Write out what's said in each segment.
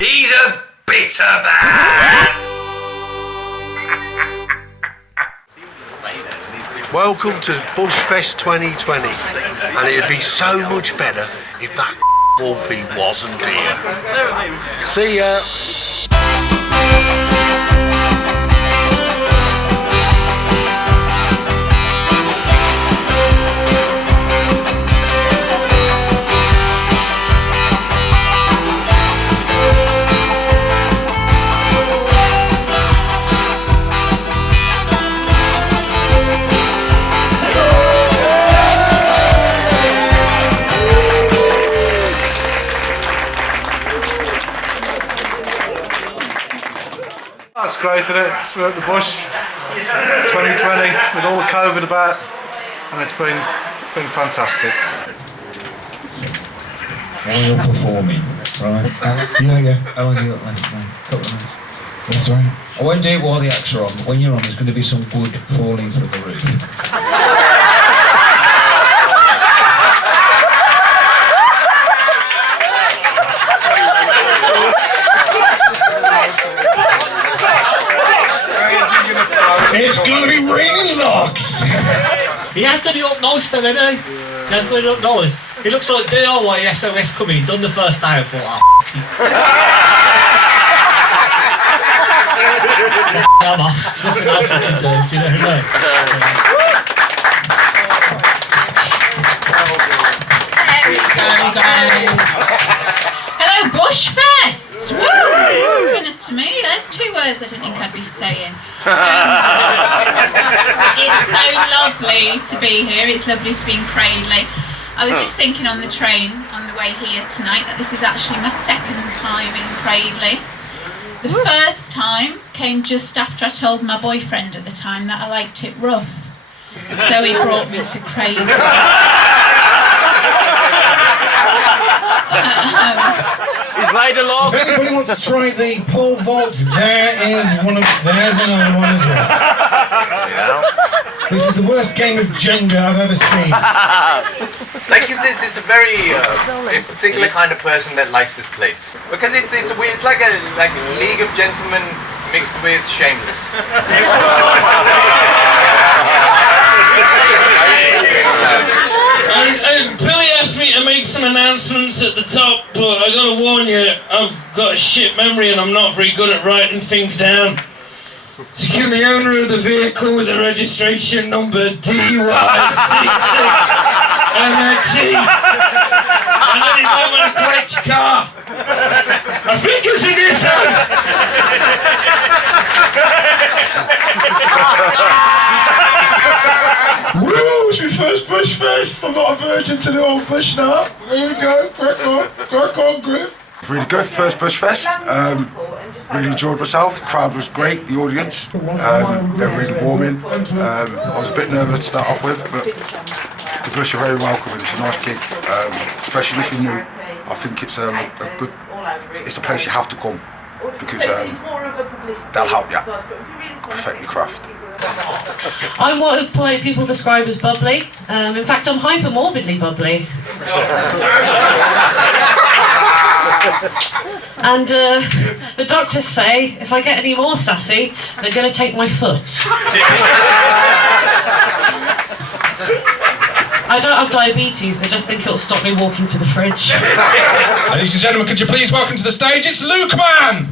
He's a bitter man. Welcome to Bushfest 2020, and it'd be so much better if that Wolfie wasn't here. See ya. That's great, isn't it? We're at the Bush 2020 with all the COVID about, and it's been fantastic. While you're performing, right? Yeah. How long have you got left? A couple of minutes. That's right. I won't do it while the acts are on, but when you're on, there's going to be some wood falling from the roof. It's gonna be raining logs! He has done it up nice then, hasn't he? He has done it up nice. He looks like DIY SOS coming, done the first day, I thought, I'm off. Nothing else I can do, do you know what I mean? Hello, Bushfest! Woo! Goodness to me, there's two words I didn't think I'd be saying. It's so lovely to be here. It's lovely to be in Cradley. I was just thinking on the train on the way here tonight that this is actually my second time in Cradley. The first time came just after I told my boyfriend at the time that I liked it rough. So he brought me to Cradley. He's laid along. If anybody wants to try the pole vault, there's another one as well. This is the worst game of Jenga I've ever seen. Like you said, it's a very particular kind of person that likes this place because it's weird. It's like a League of Gentlemen mixed with Shameless. Billy asked me to make some announcements at the top, but I gotta warn you, I've got a shit memory and I'm not very good at writing things down. Secure the owner of the vehicle with the registration number DY66MXE. And then he's not gonna collect your car. I think it's a Nissan. Woo! It's my first Bushfest! I'm not a virgin to the old bush now. There you go, crack on, Griff. Really good, first Bushfest. Really enjoyed myself. The crowd was great, the audience. They're really warming. I was a bit nervous to start off with, but the Bush are very welcoming. It's a nice gig, especially if you're new. I think it's a good. It's a place you have to come because that'll help you perfect your craft. I'm what people describe as bubbly. In fact, I'm hyper-morbidly bubbly. And the doctors say if I get any more sassy, they're going to take my foot. I don't have diabetes, they just think it'll stop me walking to the fridge. Ladies and gentlemen, could you please welcome to the stage, it's Luke Man!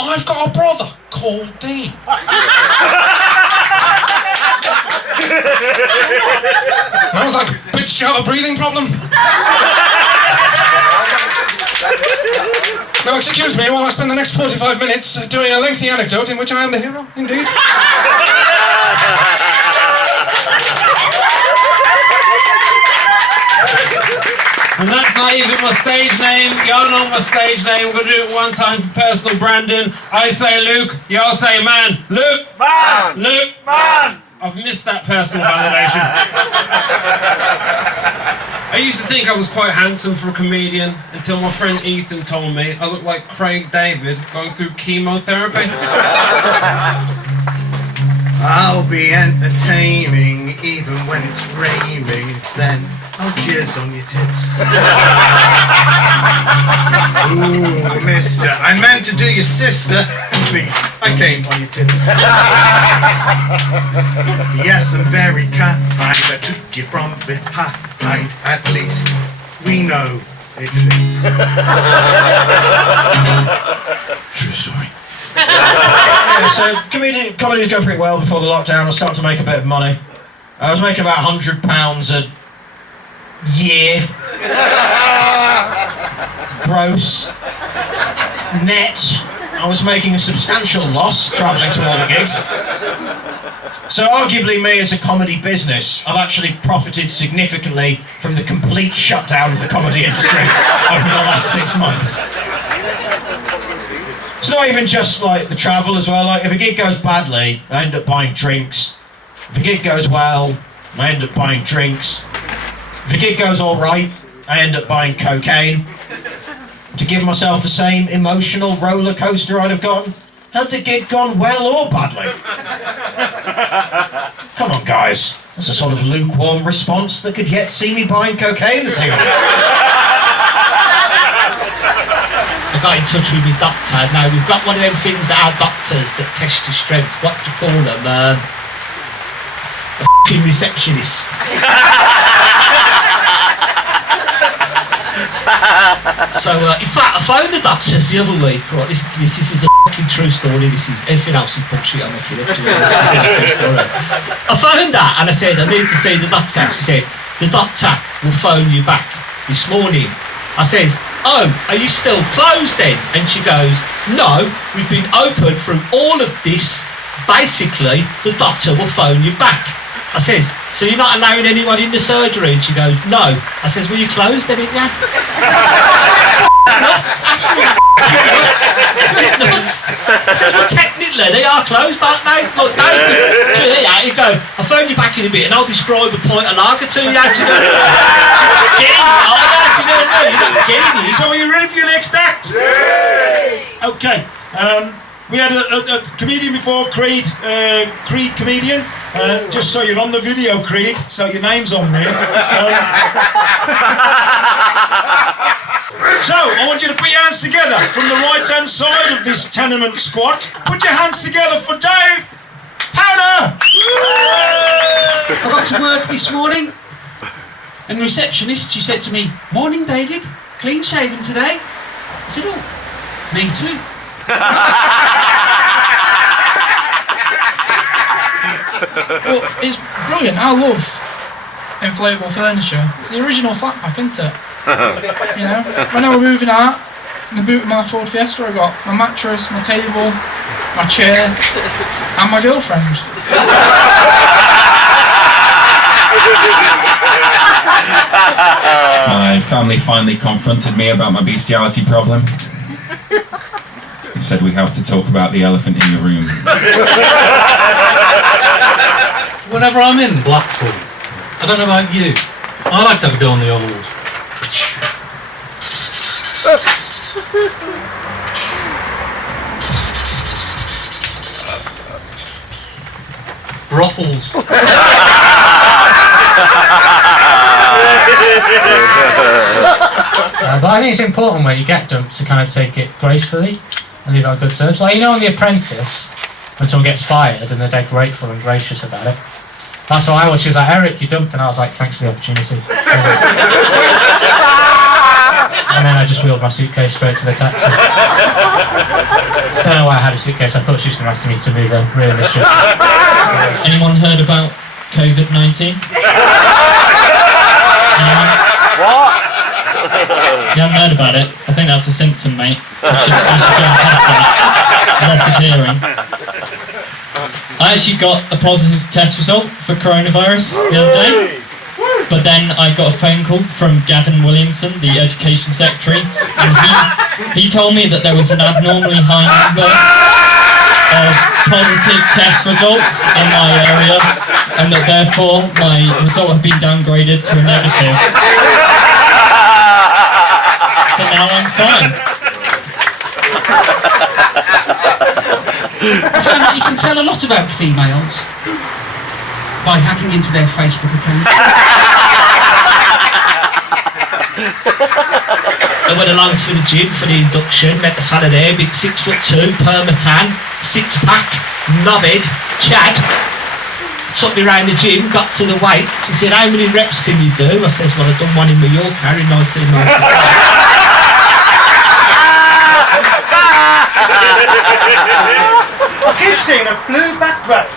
I've got a brother called Dean. I was like, bitch, do you have a breathing problem? Now, excuse me while I spend the next 45 minutes doing a lengthy anecdote in which I am the hero, indeed. And that's not even my stage name. Y'all know my stage name. We're gonna do it one time for personal branding. I say Luke, y'all say man. Luke! Man! Luke! Man! I've missed that personal validation. I used to think I was quite handsome for a comedian until my friend Ethan told me I look like Craig David going through chemotherapy. I'll be entertaining even when it's raining. Then I'll jizz on your tits. Ooh, mister, I meant to do your sister. Please, I came on your tits. Yes, I'm very kind. I took you from behind. At least we know it fits. True story. Yeah, so comedy was going pretty well before the lockdown. I was starting to make a bit of money. I was making about £100 a year. Gross. Net, I was making a substantial loss travelling to all the gigs. So arguably me as a comedy business, I've actually profited significantly from the complete shutdown of the comedy industry over the last 6 months. It's not even just like the travel as well. Like if a gig goes badly, I end up buying drinks. If a gig goes well, I end up buying drinks. If a gig goes all right, I end up buying cocaine to give myself the same emotional roller coaster I'd have gotten had the gig gone well or badly. Come on, guys. That's a sort of lukewarm response that could yet see me buying cocaine this evening. I got in touch with my doctor. Now we've got one of them things that our doctors that test your strength. What do you call them? A f***ing receptionist. So in fact, I phoned the doctors the other week. Right, listen to this. This is a f***ing true story. This is everything else is bullshit. I'm making up to you. I phoned her and I said I need to see the doctor. She said the doctor will phone you back this morning. I says, oh, are you still closed then? And she goes, no, we've been open through all of this. Basically, the doctor will phone you back. I says, so you're not allowing anyone in the surgery? And she goes, no. I says, well, you closed then, didn't you? Nuts, absolutely nuts. Nuts. I says, well, technically, they are closed, aren't they? Look, you go, I'll phone you back in a bit and I'll describe a pint of lager to you. Do you know what I mean? So are you ready for your next act? Yeah. Okay. We had a comedian before, Creed comedian. Just so you're on the video, Creed, so your name's on there. So, I want you to put your hands together from the right-hand side of this tenement squat. Put your hands together for Dave Powder! I got to work this morning, and the receptionist, she said to me, morning, David, clean shaven today? I said, oh, me too. Well, it's brilliant. I love inflatable furniture. It's the original flat pack, isn't it? You know, when I was moving out, in the boot of my Ford Fiesta, I got my mattress, my table, my chair, and my girlfriend. My family finally confronted me about my bestiality problem. He said we have to talk about the elephant in the room. Whenever I'm in Blackpool, I don't know about you, I like to have a go on the old. Brothels. But I think it's important when you get dumped to kind of take it gracefully and leave it on good terms. Like, you know, on The Apprentice, when someone gets fired and they're grateful and gracious about it. That's how I was. She was like, Eric, you dumped, and I was like, thanks for the opportunity. And then I just wheeled my suitcase straight to the taxi. I don't know why I had a suitcase. I thought she was going to ask me to move in. Really mischief. Anyone heard about COVID-19? What? You haven't heard about it? I think that's a symptom, mate. You should go and test that. Loss of hearing. I actually got a positive test result for coronavirus the other day. But then I got a phone call from Gavin Williamson, the Education Secretary, and he told me that there was an abnormally high number of positive test results in my area, and that therefore my result had been downgraded to a negative. So now I'm fine. I found that you can tell a lot about females by hacking into their Facebook account. I went along for the gym for the induction, met the fella there, big 6'2", permatan, six-pack, knobhead, Chad. Took me round the gym, got to the weights. He said, how many reps can you do? I says, well, I've done one in Mallorca in 1995. I keep seeing a blue background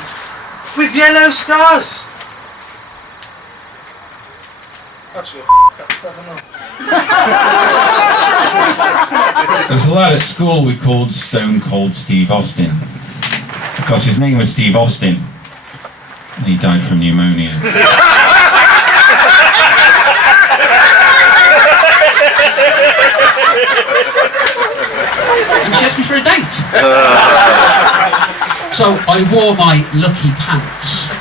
with yellow stars. Actually, I don't know. There's a lad at school we called Stone Cold Steve Austin because his name was Steve Austin and he died from pneumonia. And she asked me for a date. So I wore my lucky pants.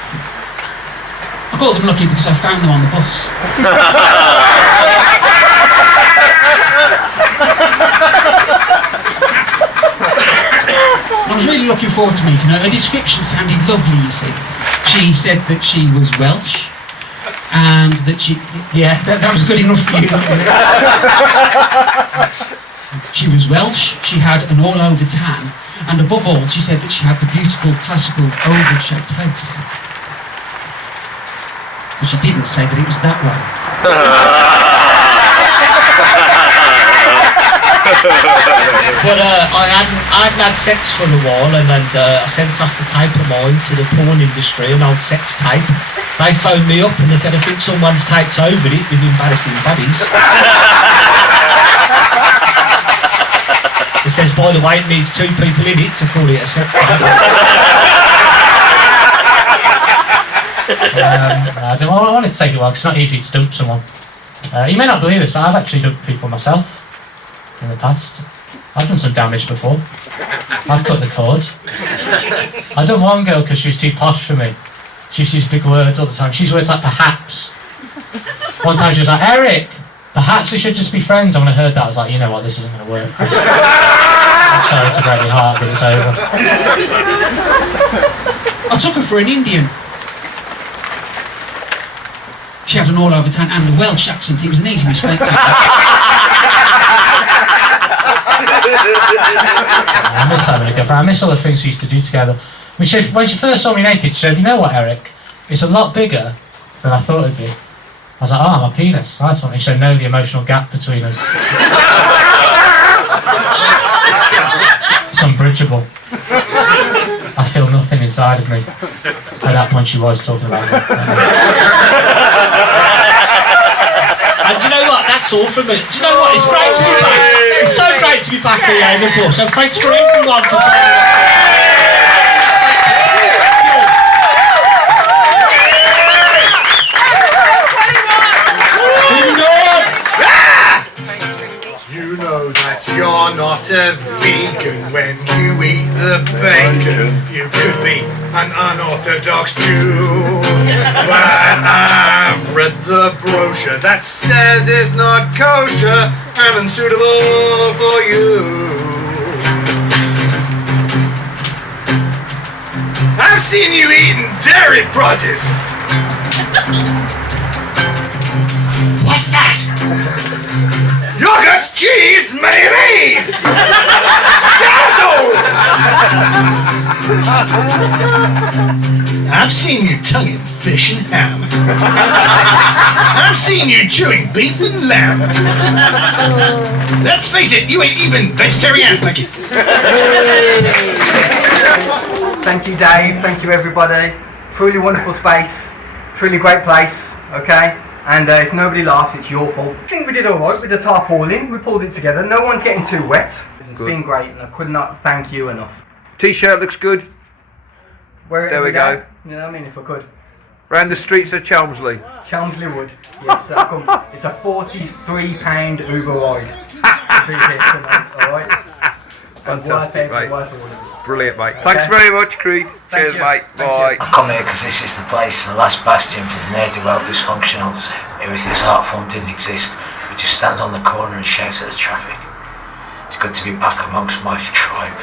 I got them lucky because I found them on the bus. I was really looking forward to meeting her. Her description sounded lovely, you see. She said that she was Welsh and that she... Yeah, that was good enough for you. She was Welsh, she had an all-over tan, and above all, she said that she had the beautiful, classical, oval-shaped face. But she didn't say that it was that way. But I hadn't had sex for a while, and then I sent off the tape of mine to the porn industry, an old sex tape. They phoned me up and they said, I think someone's taped over it with embarrassing bodies. It says, by the way, it needs 2 people in it to call it a sex tape. I wanted to take it well, 'cause it's not easy to dump someone. You may not believe this, but I've actually dumped people myself in the past. I've done some damage before. I've cut the cord. I done one girl because she was too posh for me. She used to use big words all the time. She used words like perhaps. One time she was like, Eric, perhaps we should just be friends. And when I heard that, I was like, you know what, this isn't going to work. I'm sorry to break your heart, but it's over. I took her for an Indian. She had an all-over tan and a Welsh accent. It was an easy mistake. I miss having a girlfriend. I miss all the things we used to do together. When she first saw me naked, she said, you know what, Eric? It's a lot bigger than I thought it'd be. I was like, oh, my penis. Nice one. He said, no, the emotional gap between us. It's unbridgeable. I feel nothing inside of me. At that point, she was talking about it. And do you know what? That's all from me. Do you know what? It's great to be back. It's so great to be back here in the bush. And thanks for everyone for You know that you're not a vegan when you eat the bacon. You could be an unorthodox Jew, but I've read the brochure that says it's not kosher and unsuitable for you. I've seen you eating dairy produce. What's that? Yogurt, cheese, mayonnaise! I've seen you tonguing fish and ham. I've seen you chewing beef and lamb. Let's face it, you ain't even vegetarian. Thank you. Thank you, Dave. Thank you, everybody. Truly wonderful space. Truly great place. Okay? And if nobody laughs, it's your fault. I think we did alright with the tarpaulin. We pulled it together. No one's getting too wet. It's been great, and I could not thank you enough. T-shirt looks good. Wear it there we every day. go. You know what I mean? If I could. Round the streets of Chelmsley. Chelmsley Wood. Yes, it's a £43 Uber ride. Alright? Fantastic, mate. Brilliant, mate. Okay. Thanks very much, Creed. Cheers, mate. Bye. I come here because this is the place, the last bastion for the ne'er-do-well dysfunctionals. Everything's art form didn't exist. We just stand on the corner and shout at the traffic. It's good to be back amongst my tribe.